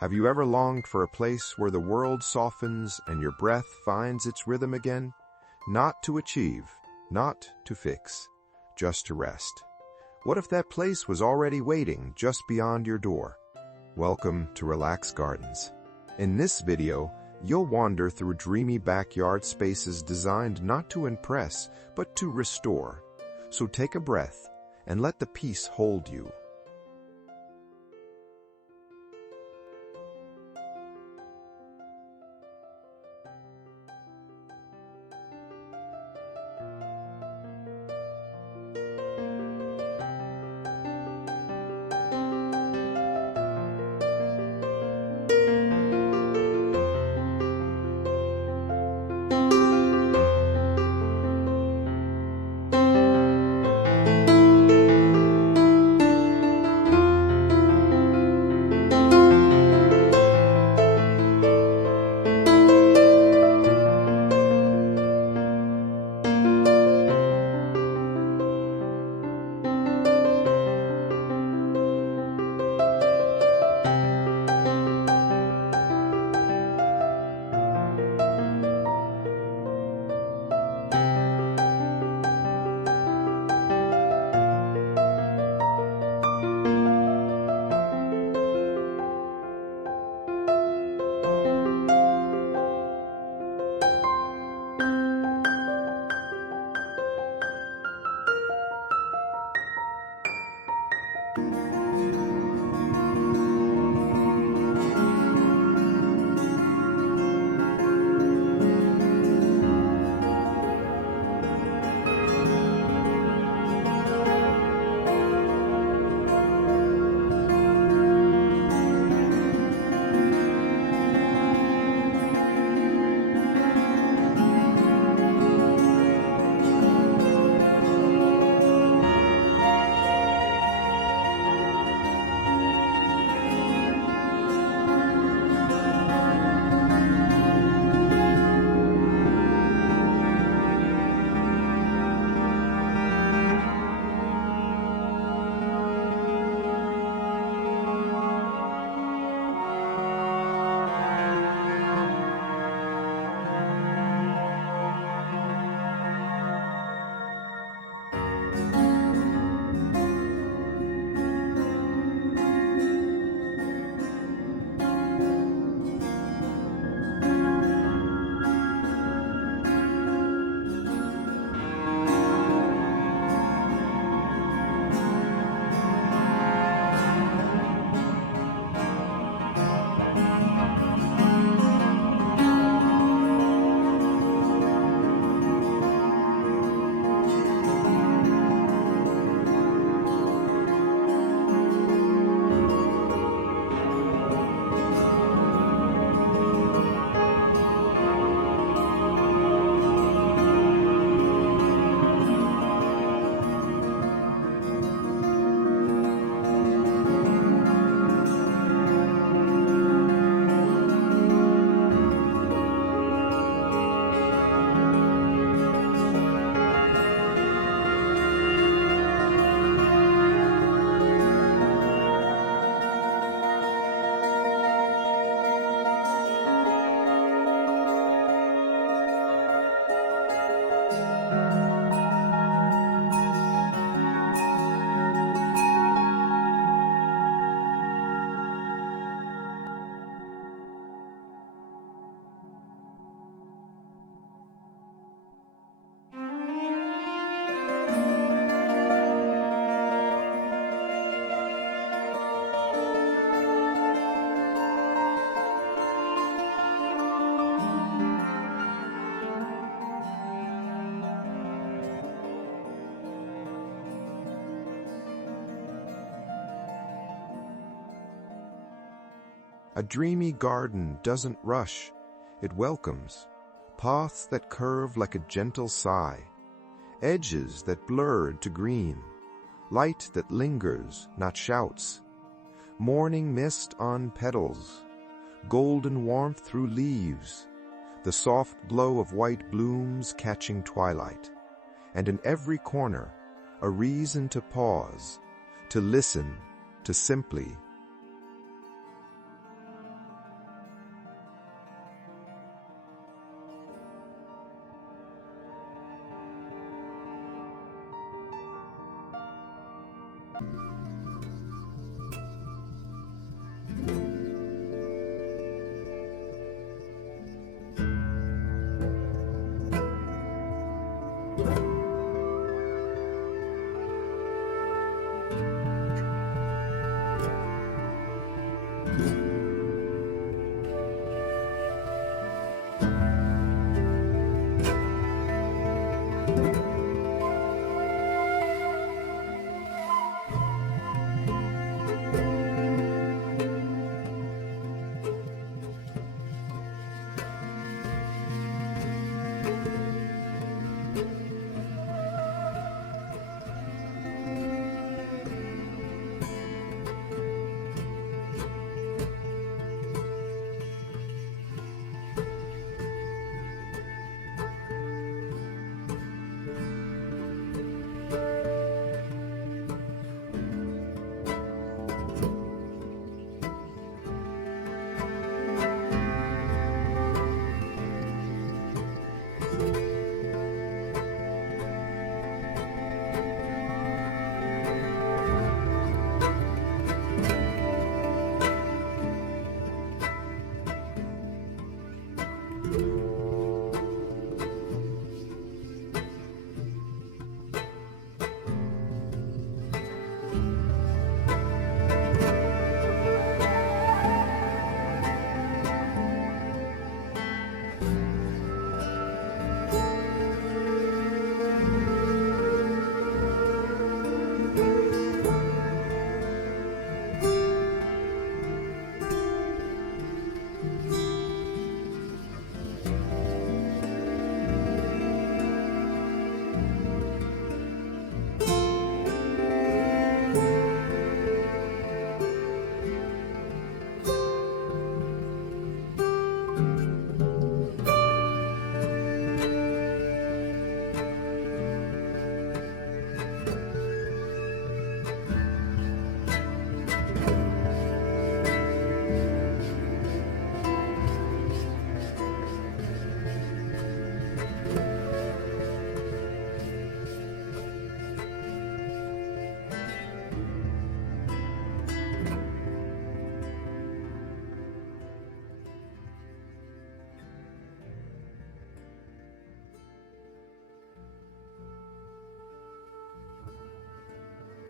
Have you ever longed for a place where the world softens and your breath finds its rhythm again? Not to achieve, not to fix, just to rest. What if that place was already waiting just beyond your door? Welcome to Relax Gardens. In this video, you'll wander through dreamy backyard spaces designed not to impress, but to restore. So take a breath and let the peace hold you. A dreamy garden doesn't rush, it welcomes. Paths that curve like a gentle sigh, edges that blurred to green, light that lingers, not shouts. Morning mist on petals, golden warmth through leaves, the soft glow of white blooms catching twilight. And in every corner, a reason to pause, to listen, to simply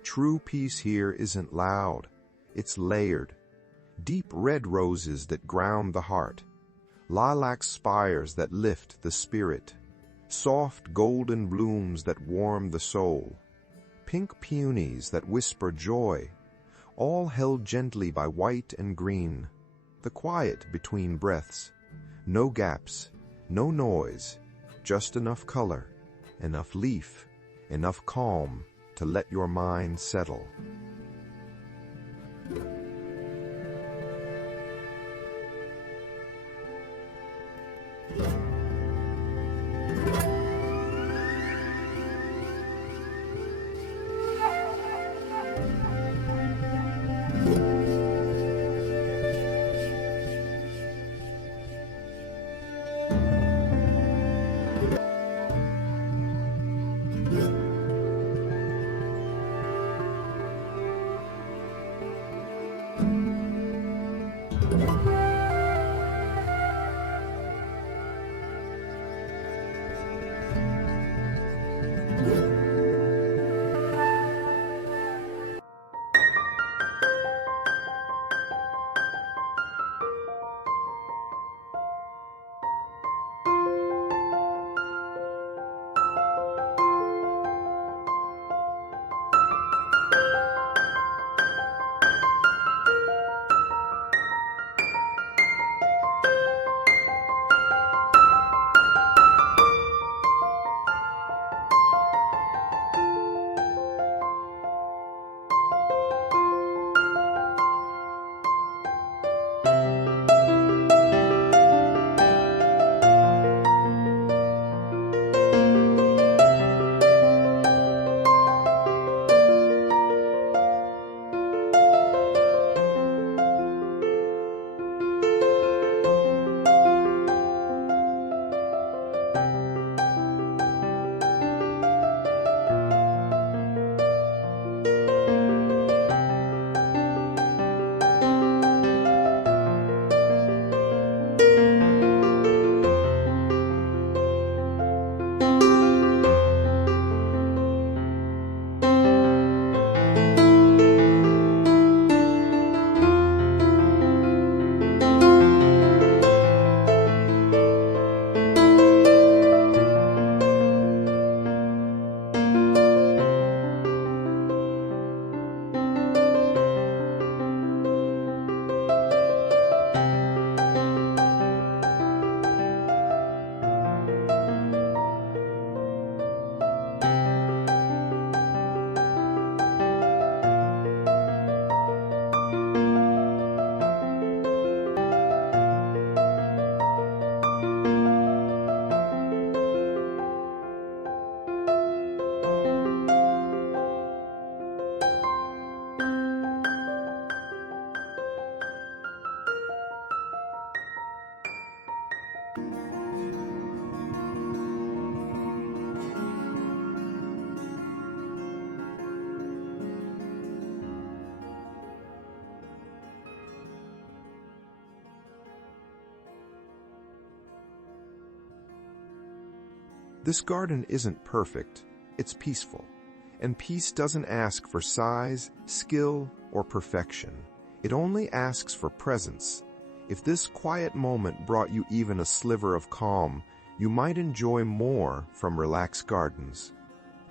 True peace here isn't loud, it's layered. Deep red roses that ground the heart, lilac spires that lift the spirit, soft golden blooms that warm the soul, pink peonies that whisper joy, all held gently by white and green, the quiet between breaths, no gaps, no noise, just enough color, enough leaf, enough calm to let your mind settle. This garden isn't perfect, it's peaceful. And peace doesn't ask for size, skill, or perfection. It only asks for presence. If this quiet moment brought you even a sliver of calm, you might enjoy more from Relax Gardens.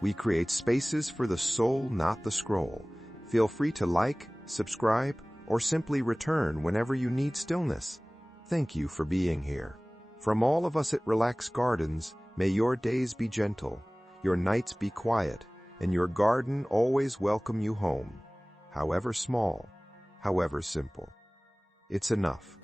We create spaces for the soul, not the scroll. Feel free to like, subscribe, or simply return whenever you need stillness. Thank you for being here. From all of us at Relax Gardens, may your days be gentle, your nights be quiet, and your garden always welcome you home, however small, however simple. It's enough.